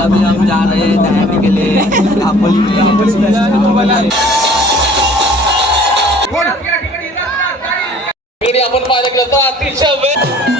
अभी हम जा रहे हैं तैयारी के लिए। आपण गेलं तर अतिशय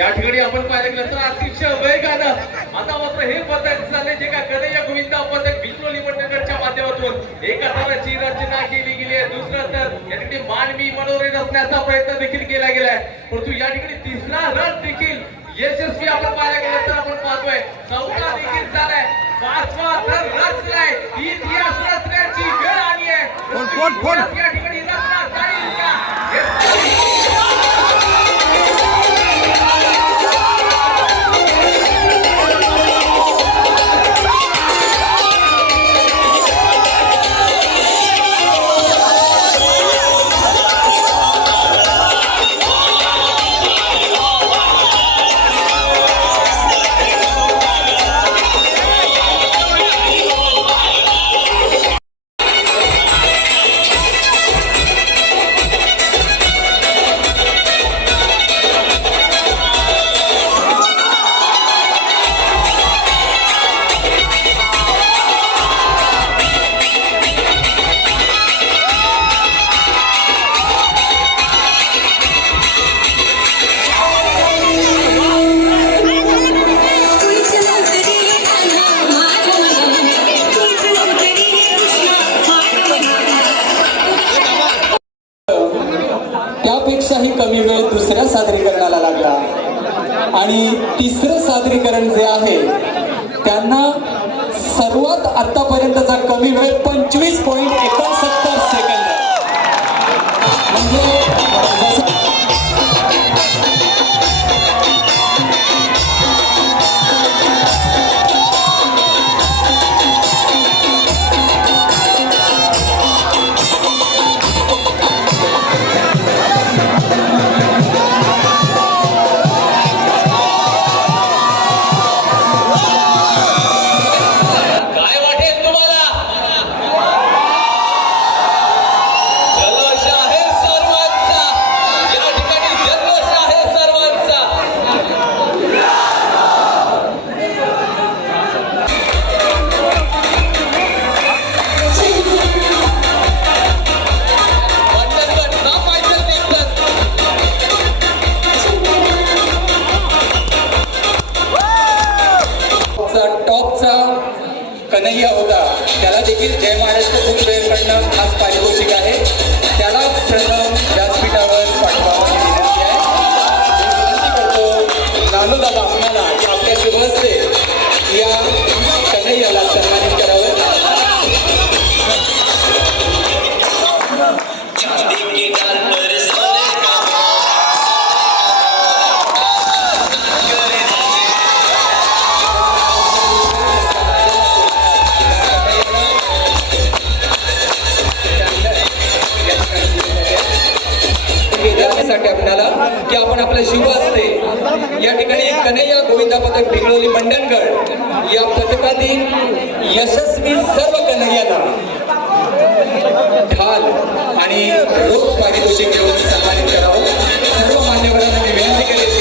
या ठिकाणी आपण पाहायला गेलं तर अतिशय वेगानं आता मात्र हे पदक झाले जे काय कन्हैया गोविंदा पदक बिचरोली मंडळच्या माध्यमातून. एका तराची रचना केली गेली आहे दुसरं तर या ठिकाणी मानवी मनोरे रचण्याचा प्रयत्न देखील केला गेलाय. परंतु या ठिकाणी तिसरा रन देखील यशस्वी आपण पाहायला गेलं तर आपण पाहतोय चौथा देखील झालाय. पाचवा रन रचलाय. इतिहास रचण्याची वेळ आली आहे. त्यापेक्षाही कमी वेळ दुसऱ्या सादरीकरणाला लागला. आणि तिसरं सादरीकरण जे आहे त्यांना सर्वात आतापर्यंतचा कमी वेळ पंचवीस पॉईंट एका कन्हैया होता. त्याला देखील जय महाराष्ट्र फुटवेअरकडनं खास पारितोषिक आहे. त्याला प्रथम व्यासपीठावर पाठवावं विनंती आहे. विनंती करतो नानू या ठिकाणी कन्हैया गोविंदा पथक भिंगळोली मंडणगड या पथकातील यशस्वी सर्व कन्हैयाला ढाल आणि रोख पारितोषिक देऊन सन्मानित करावं सर्व मान्यवरांना मी विनंती केली